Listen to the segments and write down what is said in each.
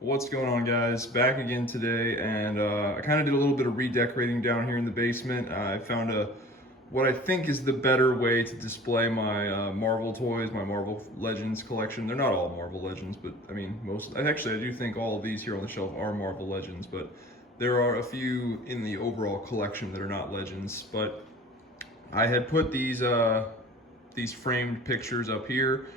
What's going on, guys? Back again today, and I kind of did a little bit of redecorating down here in the basement. I found what I think is the better way to display my Marvel toys, my Marvel Legends collection. They're not all Marvel Legends, but I mean most. Actually, I do think all of these here on the shelf are Marvel Legends, but there are a few in the overall collection that are not Legends. But I had put these framed pictures up here.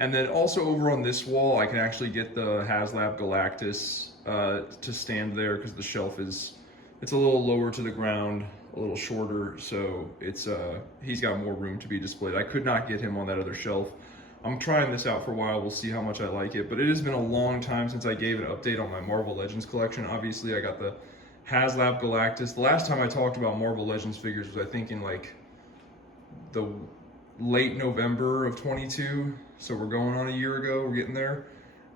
And then also over on this wall, I can actually get the HasLab Galactus to stand there because the shelf it's a little lower to the ground, a little shorter, so he's got more room to be displayed. I could not get him on that other shelf. I'm trying this out for a while. We'll see how much I like it, but it has been a long time since I gave an update on my Marvel Legends collection. Obviously, I got the HasLab Galactus. The last time I talked about Marvel Legends figures was I think in like the late November of 22. So we're going on a year ago. We're getting there,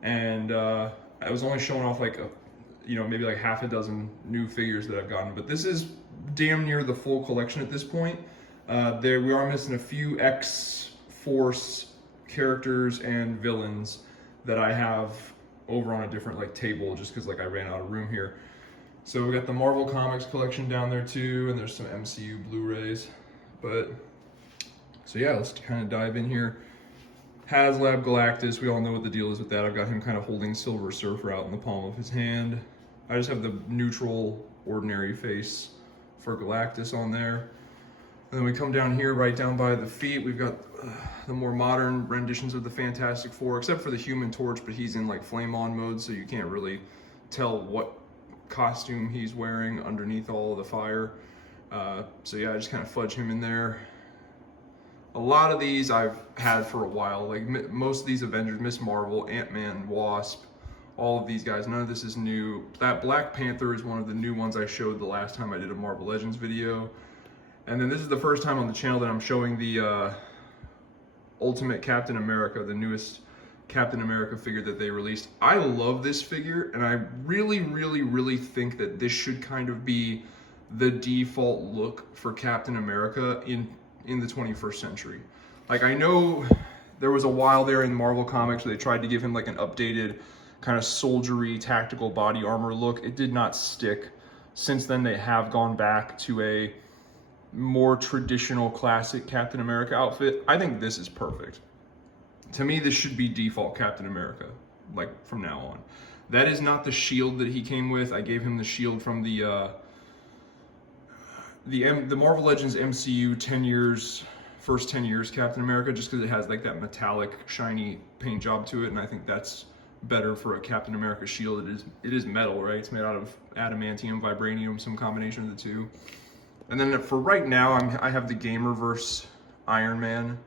and I was only showing off like maybe like half a dozen new figures that I've gotten. But this is damn near the full collection at this point. There we are missing a few X-Force characters and villains that I have over on a different like table just because like I ran out of room here. So we got the Marvel Comics collection down there too, and there's some MCU Blu-rays. But so yeah, let's kind of dive in here. HasLab Galactus, we all know what the deal is with that. I've got him kind of holding Silver Surfer out in the palm of his hand. I just have the neutral, ordinary face for Galactus on there. And then we come down here, right down by the feet, we've got the more modern renditions of the Fantastic Four, except for the Human Torch, but he's in like flame on mode, so you can't really tell what costume he's wearing underneath all of the fire. So yeah, I just kind of fudge him in there. A lot of these I've had for a while, like most of these Avengers, Miss Marvel, Ant-Man, Wasp, all of these guys, none of this is new. That Black Panther is one of the new ones I showed the last time I did a Marvel Legends video. And then this is the first time on the channel that I'm showing the Ultimate Captain America, the newest Captain America figure that they released. I love this figure, and I really, really, really think that this should kind of be the default look for Captain America in the 21st century. Like, I know there was a while there in Marvel Comics where they tried to give him like an updated kind of soldiery tactical body armor look. It did not stick. Since then they have gone back to a more traditional classic Captain America outfit. I think this is perfect. To me, this should be default Captain America, like from now on. That is not the shield that he came with. I gave him the shield from the Marvel Legends MCU 10 years, first 10 years Captain America, just because it has like that metallic, shiny paint job to it, and I think that's better for a Captain America shield. It is metal, right? It's made out of adamantium, vibranium, some combination of the two. And then for right now, I have the Gamerverse Iron Man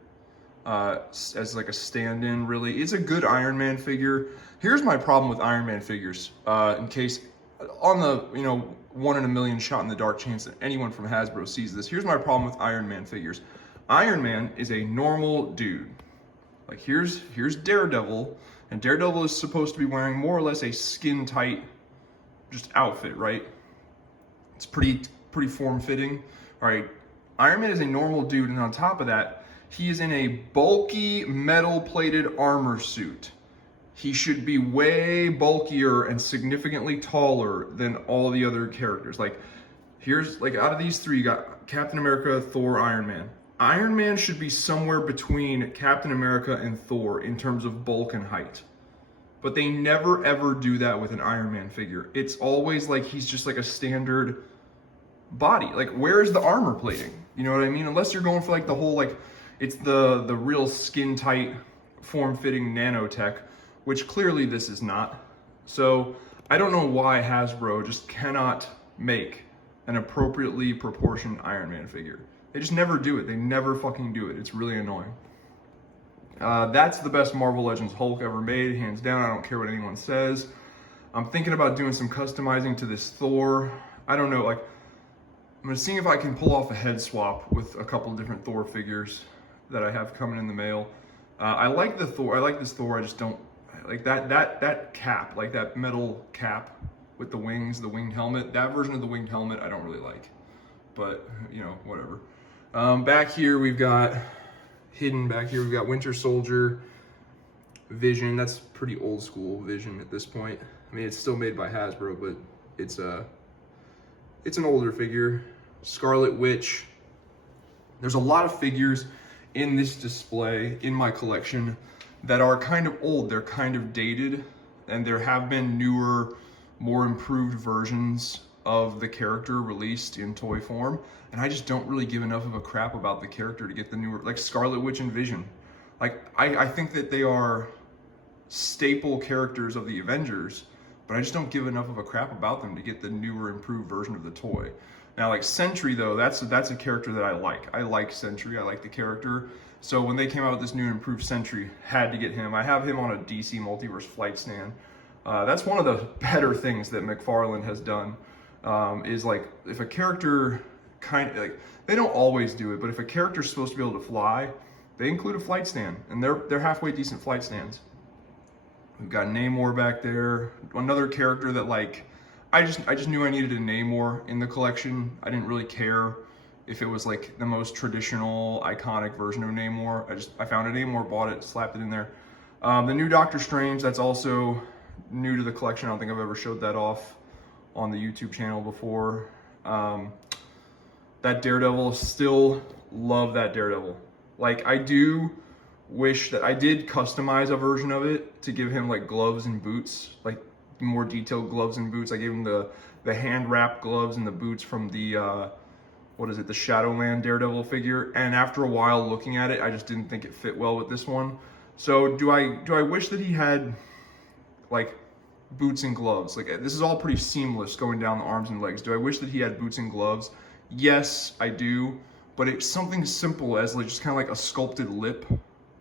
as like a stand-in. Really, it's a good Iron Man figure. Here's my problem with Iron Man figures, in case on the 1 in a million shot in the dark chance that anyone from Hasbro sees this. Here's my problem with Iron Man figures. Iron Man is a normal dude. Like here's Daredevil, and Daredevil is supposed to be wearing more or less a skin tight just outfit, right? It's pretty form-fitting. All right, Iron Man is a normal dude, and on top of that, he is in a bulky metal-plated armor suit. He should be way bulkier and significantly taller than all the other characters. Like, here's, like, out of these three, you got Captain America, Thor, Iron Man. Iron Man should be somewhere between Captain America and Thor in terms of bulk and height. But they never, ever do that with an Iron Man figure. It's always like he's just like a standard body. Like, where's the armor plating? You know what I mean? Unless you're going for, like, the whole, like, it's the real skin-tight, form-fitting nanotech, which clearly this is not. So I don't know why Hasbro just cannot make an appropriately proportioned Iron Man figure. They just never do it. They never fucking do it. It's really annoying. That's the best Marvel Legends Hulk ever made, hands down. I don't care what anyone says. I'm thinking about doing some customizing to this Thor. I don't know, like, I'm gonna see if I can pull off a head swap with a couple different Thor figures that I have coming in the mail. I like the Thor. I like this Thor. I just don't like that cap, like that metal cap with the wings, the winged helmet. That version of the winged helmet I don't really like, but whatever. Back here we've got Winter Soldier. Vision, that's pretty old school Vision at this point. I mean, it's still made by Hasbro, but it's an older figure. Scarlet Witch. There's a lot of figures in this display in my collection that are kind of old. They're kind of dated, and there have been newer, more improved versions of the character released in toy form, and I just don't really give enough of a crap about the character to get the newer, like Scarlet Witch and Vision. Like, I think that they are staple characters of the Avengers, but I just don't give enough of a crap about them to get the newer, improved version of the toy. Now, like Sentry, though, that's a character that I like. I like Sentry. I like the character. So when they came out with this new improved Sentry, had to get him. I have him on a DC Multiverse flight stand. That's one of the better things that McFarlane has done. Is like, if a character like, they don't always do it, but if a character's supposed to be able to fly, they include a flight stand, and they're halfway decent flight stands. We've got Namor back there, another character that, like, I just knew I needed a Namor in the collection. I didn't really care if it was like the most traditional, iconic version of Namor. I found a Namor, bought it, slapped it in there. The new Doctor Strange, that's also new to the collection. I don't think I've ever showed that off on the YouTube channel before. That Daredevil, still love that Daredevil. Like, I do wish that I did customize a version of it to give him like gloves and boots, like more detailed gloves and boots. I gave him the hand wrap gloves and the boots from the what is it, the Shadowland Daredevil figure. And after a while looking at it, I just didn't think it fit well with this one. So do I wish that he had like boots and gloves? Like, this is all pretty seamless going down the arms and legs. Do I wish that he had boots and gloves? Yes, I do. But it's something simple as like just kind of like a sculpted lip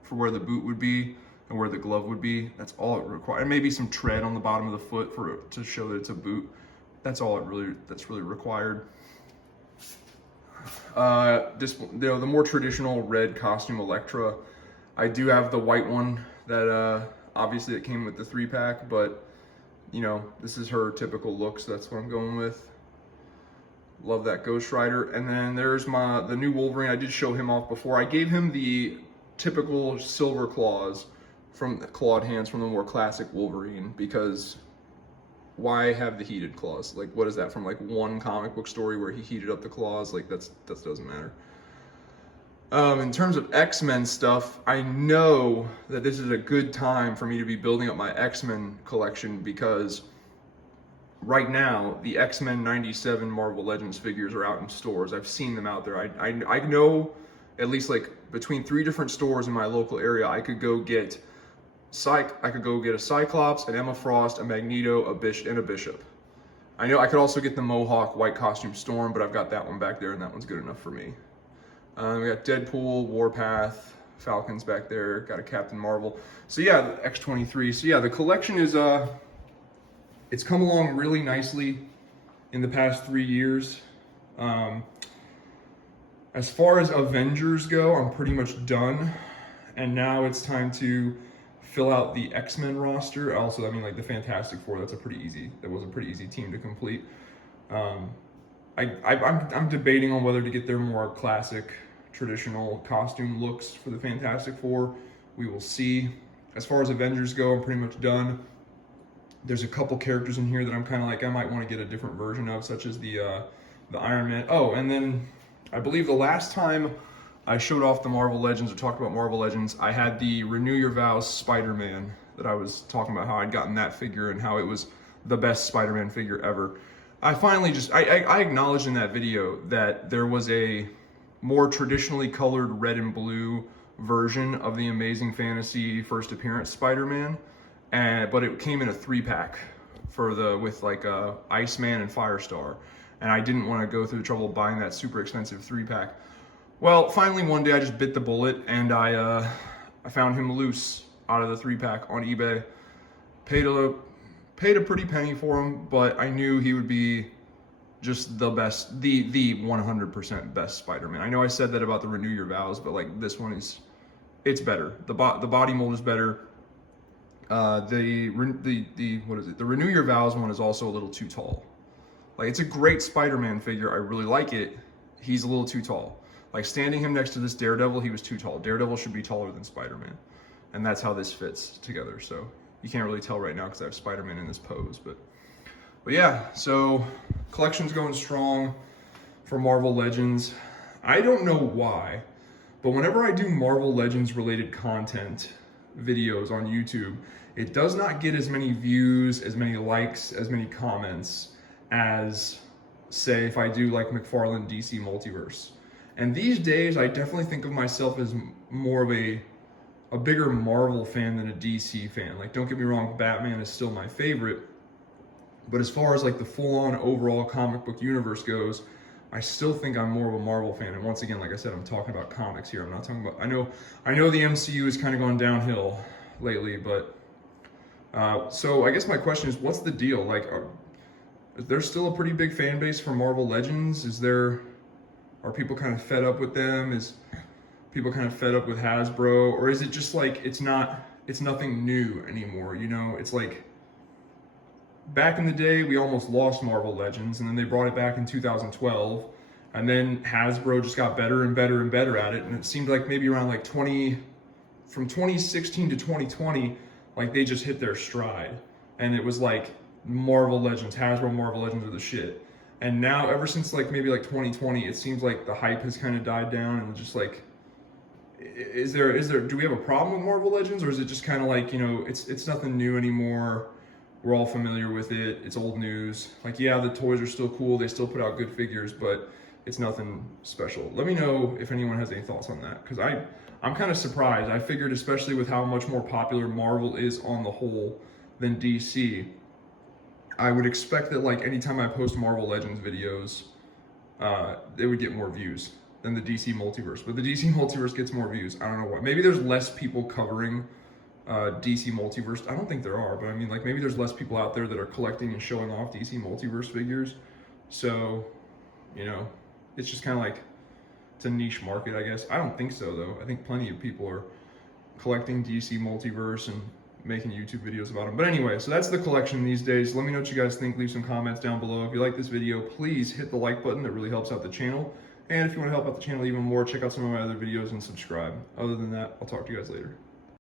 for where the boot would be and where the glove would be. That's all it requires. And maybe some tread on the bottom of the foot to show that it's a boot. That's all that's really required. The more traditional red costume Elektra. I do have the white one that obviously it came with the 3-pack, but you know, this is her typical look, so that's what I'm going with. Love that Ghost Rider. And then there's the new Wolverine. I did show him off before. I gave him the typical silver claws from the clawed hands from the more classic Wolverine, because why have the heated claws? Like, what is that, from like one comic book story where he heated up the claws? Like, that doesn't matter. In terms of X-Men stuff, I know that this is a good time for me to be building up my X-Men collection, because right now the X-Men 97 Marvel Legends figures are out in stores. I've seen them out there. I know at least like between 3 different stores in my local area, I could go get a Cyclops, an Emma Frost, a Magneto, and a Bishop. I know I could also get the Mohawk white costume Storm, but I've got that one back there, and that one's good enough for me. We got Deadpool, Warpath, Falcons back there, got a Captain Marvel. So yeah, X-23. So yeah, the collection is it's come along really nicely in the past 3 years. As far as Avengers go, I'm pretty much done, and now it's time to fill out the X-Men roster. Also, I mean, like the Fantastic Four, that was a pretty easy team to complete. I'm debating on whether to get their more classic, traditional costume looks for the Fantastic Four. We will see. As far as Avengers go, I'm pretty much done. There's a couple characters in here that I'm kind of like, I might want to get a different version of, such as the Iron Man. Oh, and then I believe the last time I showed off the Marvel Legends or talked about Marvel Legends, I had the Renew Your Vows Spider-Man that I was talking about, how I'd gotten that figure and how it was the best Spider-Man figure ever. I finally I acknowledged in that video that there was a more traditionally colored red and blue version of the Amazing Fantasy first appearance Spider-Man, but it came in a 3-pack with like Iceman and Firestar, and I didn't want to go through the trouble of buying that super expensive 3-pack. Well, finally one day I just bit the bullet, and I found him loose out of the 3-pack on eBay. Paid a pretty penny for him, but I knew he would be just the best, the 100% best Spider-Man. I know I said that about the Renew Your Vows, but like this one it's better. The body mold is better. The Renew Your Vows one is also a little too tall. Like, it's a great Spider-Man figure. I really like it. He's a little too tall. Like, standing him next to this Daredevil, he was too tall. Daredevil should be taller than Spider-Man. and that's how this fits together. So you can't really tell right now because I have Spider-Man in this pose, but yeah, so collection's going strong for Marvel Legends. I don't know why, but whenever I do Marvel Legends related content videos on YouTube, it does not get as many views, as many likes, as many comments as, say, if I do like McFarlane DC Multiverse. And these days, I definitely think of myself as more of a bigger Marvel fan than a DC fan. Like, don't get me wrong, Batman is still my favorite, but as far as like the full-on overall comic book universe goes, I still think I'm more of a Marvel fan. And once again, like I said, I'm talking about comics here. I'm not talking about, I know the MCU has kind of gone downhill lately, but so I guess my question is, what's the deal? Like, is there still a pretty big fan base for Marvel Legends? Are people kind of fed up with them? Is people kind of fed up with Hasbro? Or is it just like, it's nothing new anymore? You know, it's like, back in the day, we almost lost Marvel Legends, and then they brought it back in 2012, and then Hasbro just got better and better and better at it, and it seemed like maybe around like from 2016 to 2020, like they just hit their stride, and it was like Marvel Legends, Hasbro Marvel Legends are the shit. And now, ever since like maybe like 2020, it seems like the hype has kind of died down, and just like, do we have a problem with Marvel Legends, or is it just kind of like, you know, it's nothing new anymore? We're all familiar with it. It's old news. Like, yeah, the toys are still cool. They still put out good figures, but it's nothing special. Let me know if anyone has any thoughts on that, because I'm kind of surprised. I figured, especially with how much more popular Marvel is on the whole than DC, I would expect that like anytime I post Marvel Legends videos, they would get more views than the DC Multiverse. But the DC Multiverse gets more views. I don't know why. Maybe there's less people covering DC Multiverse. I don't think there are, but I mean, like, maybe there's less people out there that are collecting and showing off DC Multiverse figures. So, you know, it's just kind of like, it's a niche market, I guess. I don't think so, though. I think plenty of people are collecting DC Multiverse and making YouTube videos about them. But anyway, so that's the collection these days. Let me know what you guys think. Leave some comments down below. If you like this video, please hit the like button. That really helps out the channel. And if you want to help out the channel even more, check out some of my other videos and subscribe. Other than that, I'll talk to you guys later.